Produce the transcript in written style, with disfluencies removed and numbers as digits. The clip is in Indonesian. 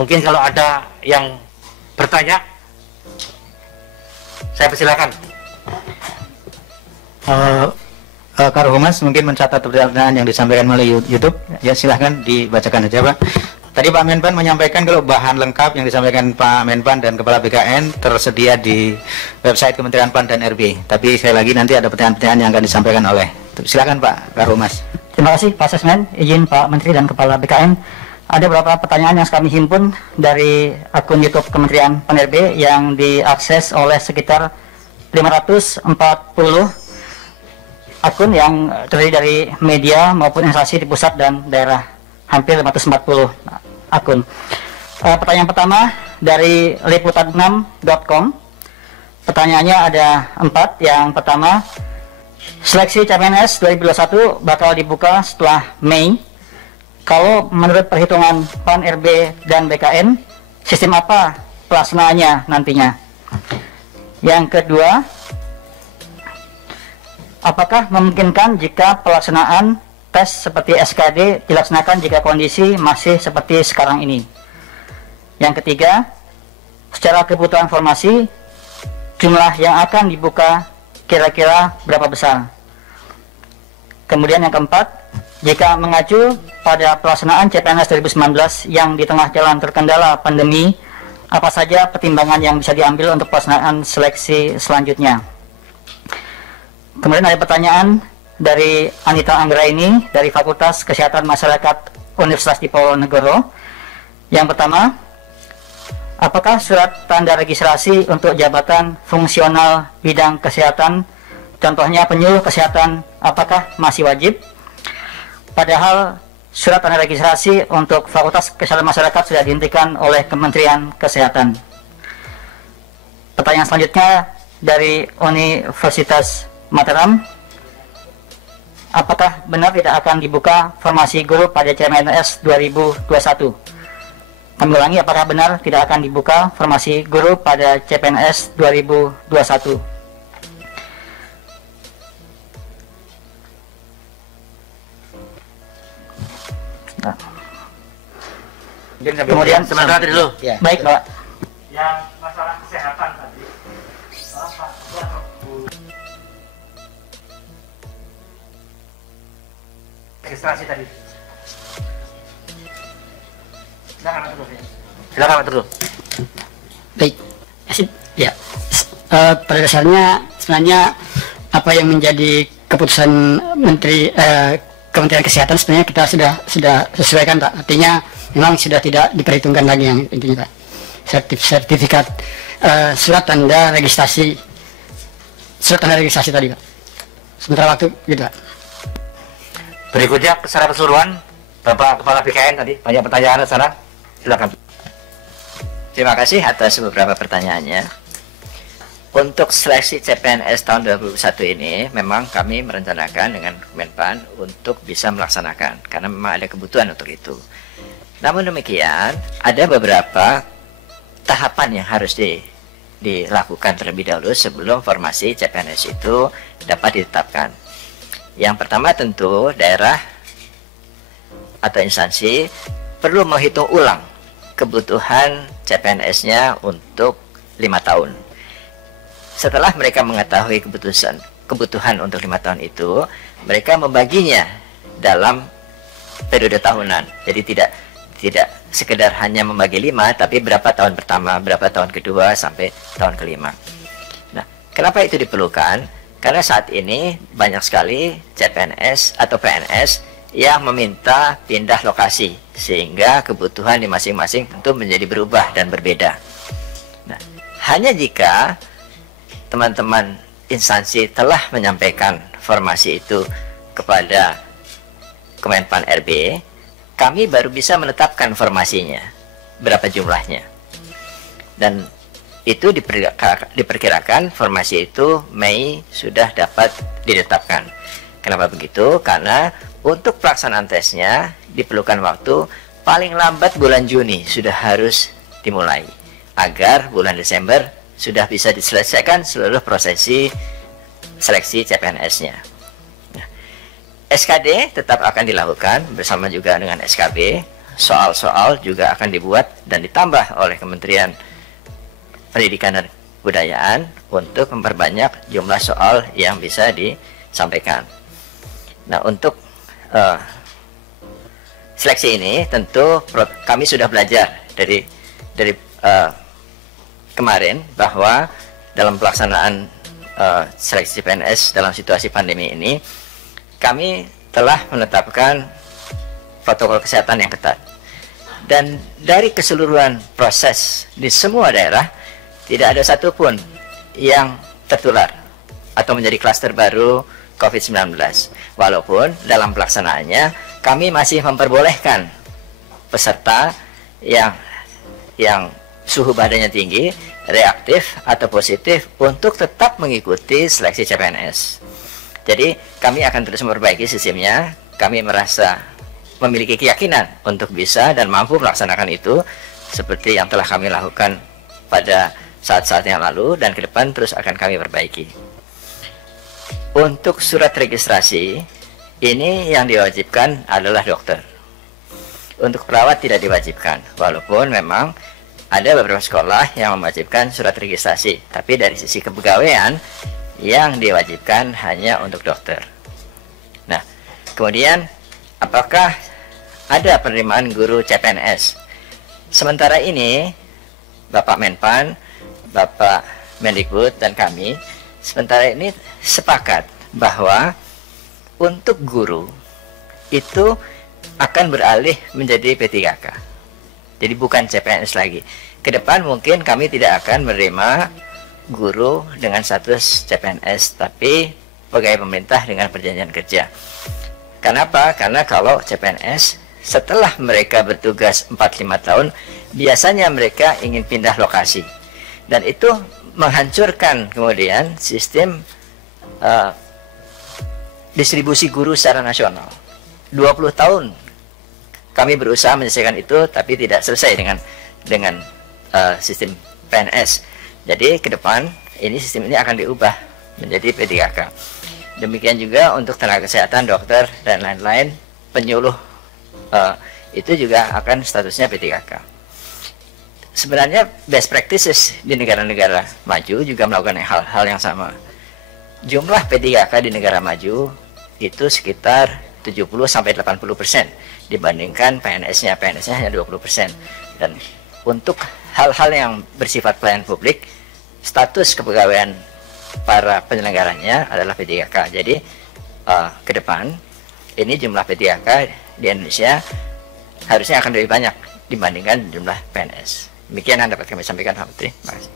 Mungkin kalau ada yang bertanya, saya persilakan. Karo Humas mungkin mencatat pertanyaan yang disampaikan melalui YouTube. Ya, silahkan dibacakan saja, Pak. Tadi Pak Menpan menyampaikan kalau bahan lengkap yang disampaikan Pak Menpan dan Kepala BKN tersedia di website Kementerian PAN dan RB. Tapi sekali lagi nanti ada pertanyaan-pertanyaan yang akan disampaikan oleh. Silakan Pak Karo Humas. Terima kasih Pak Sesmen, izin Pak Menteri dan Kepala BKN. Ada beberapa pertanyaan yang kami himpun dari akun YouTube Kementerian PAN RB yang diakses oleh sekitar 540 akun yang terdiri dari media maupun instansi di pusat dan daerah, hampir 540 akun. Pertanyaan pertama dari liputan6.com. Pertanyaannya ada 4. Yang pertama, seleksi CPNS 2021 bakal dibuka setelah Mei. Kalau menurut perhitungan PAN RB dan BKN, sistem apa pelaksanaannya nantinya? Yang kedua, apakah memungkinkan jika pelaksanaan tes seperti SKD dilaksanakan jika kondisi masih seperti sekarang ini? Yang ketiga, secara kebutuhan formasi, jumlah yang akan dibuka kira-kira berapa besar? Kemudian yang keempat, jika mengacu pada pelaksanaan CPNS 2019 yang di tengah jalan terkendala pandemi, apa saja pertimbangan yang bisa diambil untuk pelaksanaan seleksi selanjutnya? Kemudian ada pertanyaan dari Anita Anggraini dari Fakultas Kesehatan Masyarakat Universitas Diponegoro. Yang pertama, apakah surat tanda registrasi untuk jabatan fungsional bidang kesehatan, contohnya penyuluh kesehatan, apakah masih wajib? Padahal surat tanda registrasi untuk Fakultas Kesehatan Masyarakat sudah dihentikan oleh Kementerian Kesehatan. Pertanyaan selanjutnya dari Universitas Mataram, apakah benar tidak akan dibuka formasi guru pada CPNS 2021? Kami ulangi, apakah benar tidak akan dibuka formasi guru pada CPNS 2021? Nah. Kemudian sebentar dulu. Ya. Baik, Pak. Yang masalah kesehatan tadi, registrasi tadi. Silakan Pak Teguh. Silakan Pak Teguh. Baik, ya. Pada dasarnya sebenarnya apa yang menjadi keputusan Menteri Kementerian Kesehatan sebenarnya kita sudah sesuaikan, Pak. Artinya memang sudah tidak diperhitungkan lagi yang intinya, Pak. Sertifikat surat tanda registrasi tadi, Pak. Sementara waktu gitu, Pak. Berikutnya secara keseluruhan, Bapak Kepala BKN tadi banyak pertanyaan di sana. Silakan. Terima kasih atas beberapa pertanyaannya. Untuk seleksi CPNS tahun 2021 ini, memang kami merencanakan dengan Menpan untuk bisa melaksanakan, karena memang ada kebutuhan untuk itu. Namun demikian, ada beberapa tahapan yang harus dilakukan terlebih dahulu sebelum formasi CPNS itu dapat ditetapkan. Yang pertama tentu daerah atau instansi perlu menghitung ulang kebutuhan CPNS-nya untuk 5 tahun. Setelah mereka mengetahui kebutuhan untuk 5 tahun itu, mereka membaginya dalam periode tahunan. Jadi tidak sekedar hanya membagi 5, tapi berapa tahun pertama, berapa tahun kedua, sampai tahun kelima. Nah, kenapa itu diperlukan? Karena saat ini banyak sekali CPNS atau PNS yang meminta pindah lokasi, sehingga kebutuhan di masing-masing tentu menjadi berubah dan berbeda. Nah, hanya jika teman-teman instansi telah menyampaikan formasi itu kepada Kemenpan RB, kami baru bisa menetapkan formasinya, berapa jumlahnya. Dan itu diperkirakan formasi itu Mei sudah dapat ditetapkan. Kenapa begitu? Karena untuk pelaksanaan tesnya diperlukan waktu paling lambat bulan Juni sudah harus dimulai, agar bulan Desember sudah bisa diselesaikan seluruh prosesi seleksi CPNS-nya. Nah, SKD tetap akan dilakukan bersama juga dengan SKB soal-soal juga akan dibuat dan ditambah oleh Kementerian Pendidikan dan Kebudayaan untuk memperbanyak jumlah soal yang bisa disampaikan. Nah, untuk seleksi ini tentu kami sudah belajar dari kemarin bahwa dalam pelaksanaan seleksi CPNS dalam situasi pandemi ini, kami telah menetapkan protokol kesehatan yang ketat. Dan dari keseluruhan proses di semua daerah, tidak ada satupun yang tertular atau menjadi klaster baru COVID-19. Walaupun dalam pelaksanaannya, kami masih memperbolehkan peserta yang suhu badannya tinggi, reaktif atau positif untuk tetap mengikuti seleksi CPNS. Jadi kami akan terus memperbaiki sistemnya. Kami merasa memiliki keyakinan untuk bisa dan mampu melaksanakan itu seperti yang telah kami lakukan pada saat-saat yang lalu, dan ke depan terus akan kami perbaiki. Untuk surat registrasi, ini yang diwajibkan adalah dokter. Untuk perawat tidak diwajibkan, walaupun memang ada beberapa sekolah yang mewajibkan surat registrasi, tapi dari sisi kepegawaian yang diwajibkan hanya untuk dokter. Nah, kemudian apakah ada penerimaan guru CPNS? Sementara ini Bapak Menpan, Bapak Mendikbud, dan kami sementara ini sepakat bahwa untuk guru itu akan beralih menjadi P3K. Jadi bukan CPNS lagi. Ke depan mungkin kami tidak akan menerima guru dengan status CPNS, tapi pegawai pemerintah dengan perjanjian kerja. Kenapa? Karena kalau CPNS, setelah mereka bertugas 4-5 tahun, biasanya mereka ingin pindah lokasi. Dan itu menghancurkan kemudian sistem distribusi guru secara nasional. 20 tahun kami berusaha menyelesaikan itu, tapi tidak selesai dengan sistem PNS. Jadi ke depan ini sistem ini akan diubah menjadi P3K. Demikian juga untuk tenaga kesehatan, dokter, dan lain-lain, penyuluh itu juga akan statusnya P3K. Sebenarnya best practices di negara-negara maju juga melakukan hal-hal yang sama. Jumlah P3K di negara maju itu sekitar 70-80% dibandingkan PNS-nya. PNS-nya hanya 20%. Dan untuk hal-hal yang bersifat pelayanan publik, status kepegawaian para penyelenggaranya adalah P3K. Jadi ke depan ini jumlah P3K di Indonesia harusnya akan lebih banyak dibandingkan jumlah PNS. Demikian yang dapat kami sampaikan, Pak Menteri. Terima kasih.